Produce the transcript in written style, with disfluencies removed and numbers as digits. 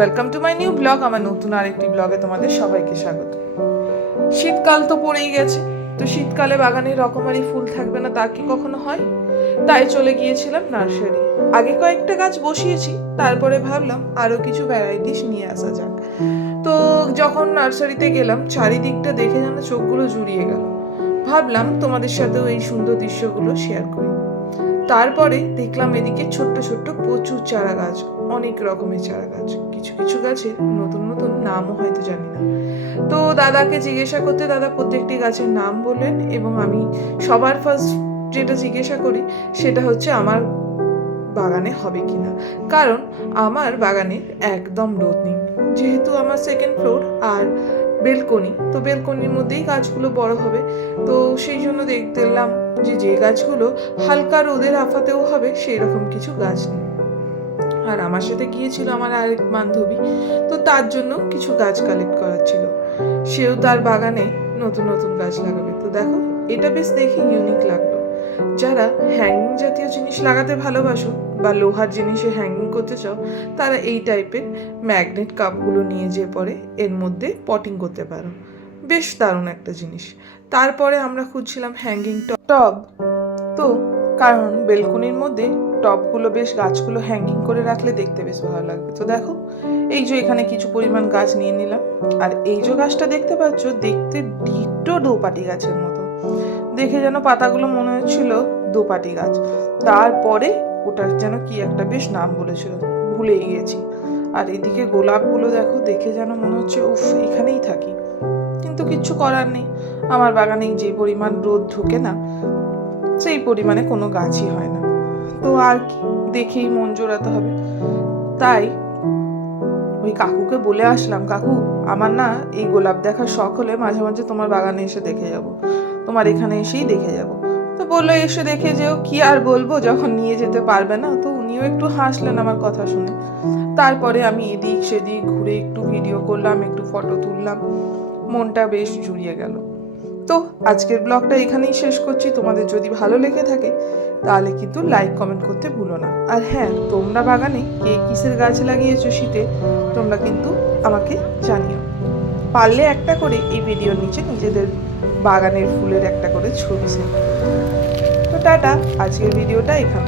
Welcome to my new blog. আমার নতুন আরেকটি ব্লগে তোমাদের সবাইকে স্বাগত। শীতকাল তো পড়েই গেছে, তো শীতকালে বাগানে রকমারি ফুল থাকবে না তা কি কখনো হয়? তাই চলে গিয়েছিলাম নার্সারি। আগে কয়েকটা গাছ বসিয়েছি, তারপরে ভাবলাম আরো কিছু ভ্যারাইটিস নিয়ে আসা যাক। তো যখন নার্সারিতে গেলাম, চারিদিকটা দেখে যেন চোখগুলো জুড়িয়ে গেল। ভাবলাম তোমাদের সাথেও এই সুন্দর দৃশ্যগুলো শেয়ার করি। তারপরে দেখলাম এদিকে ছোট্ট ছোট্ট প্রচুর চারা গাছ, অনেক রকমের চারা গাছ। কিছু কিছু গাছের নতুন নতুন নামও হয়তো জানি না। তো দাদাকে জিজ্ঞাসা করতে দাদা প্রত্যেকটি গাছের নাম বললেন, এবং আমি সবার ফার্স্ট যেটা জিজ্ঞাসা করি সেটা হচ্ছে আমার বাগানে হবে কিনা। কারণ আমার বাগানে একদম রোদ নেই, যেহেতু আমার সেকেন্ড ফ্লোর আর বেলকনি, তো বেলকনির মধ্যেই গাছগুলো বড় হবে। তো সেই জন্য দেখলাম যে গাছগুলো হালকা রোদের আফাতেও হবে সেই রকম কিছু গাছ নেই। আর আমার সাথে গিয়েছিল আমার আরেক বান্ধবী, তো তার জন্য কিছু গাছ কালেক্ট করার ছিল। সেও তার বাগানে নতুন নতুন গাছ লাগাবে। তো দেখো, এটা বেশ দেখে ইউনিক লাগলো। যারা হ্যাঙ্গিং জাতীয় জিনিস লাগাতে ভালোবাসো বা লোহার জিনিসে হ্যাঙ্গিং করতে চাও, তারা এই টাইপের ম্যাগনেট কাপগুলো নিয়ে যেয়ে পরে এর মধ্যে পটিং করতে পারো। বেশ দারুণ একটা জিনিস। তারপরে আমরা খুঁজছিলাম হ্যাঙ্গিং টব। তো কারণ বেলকনির মধ্যে টবগুলো বেশ গাছগুলো হ্যাঙ্গিং করে রাখলে দেখতে বেশ ভালো লাগবে। তো দেখো, এই যে এখানে কিছু পরিমাণ গাছ নিয়ে নিলাম। আর এই যে গাছটা দেখতে পাচ্ছ, দেখতে ডিটো দোপাটি গাছের মতো দেখে, যেন পাতাগুলো মনে হচ্ছিল দোপাটি গাছ। তারপরে ওটার যেন কি একটা বেশ নাম বলেছিল, ভুলেই গেছি। আর এদিকে গোলাপগুলো দেখো, দেখে যেন মনে হচ্ছে উফ, এখানেই থাকি। কিন্তু কিচ্ছু করার নেই, আমার বাগানে যে পরিমাণ রোদ ঢোকে না, সেই পরিমাণে কোনো গাছই হয় না। তো আর কি, দেখেই মন জোড়াতে হবে। তাই ওই কাকুকে বলে আসলাম, কাকু আমার না এই গোলাপ দেখার শখ হলে মাঝে মাঝে তোমার বাগানে এসে দেখে যাব, তোমার এখানে এসেই দেখে যাব। তো বললো এসে দেখে যেও। কি আর বলবো, যখন নিয়ে যেতে পারবে না। তো উনিও একটু হাসলেন আমার কথা শুনে। তারপরে আমি এদিক সেদিক ঘুরে একটু ভিডিও করলাম, একটু ফটো তুললাম, মনটা বেশ জুড়িয়ে গেল। তো আজকের ব্লগটা এখানেই শেষ করছি। তোমাদের যদি ভালো লেগে থাকে তাহলে কিন্তু লাইক কমেন্ট করতে ভুলো না। আর হ্যাঁ, তোমরা বাগানে কে কিসের গাছ লাগিয়েছো শীতে, তোমরা কিন্তু আমাকে জানিও। পারলে একটা করে এই ভিডিওর নিচে নিজেদের বাগানের ফুলের একটা করে ছবি সেন্ড। তো টাটা, আজকের ভিডিওটা এখান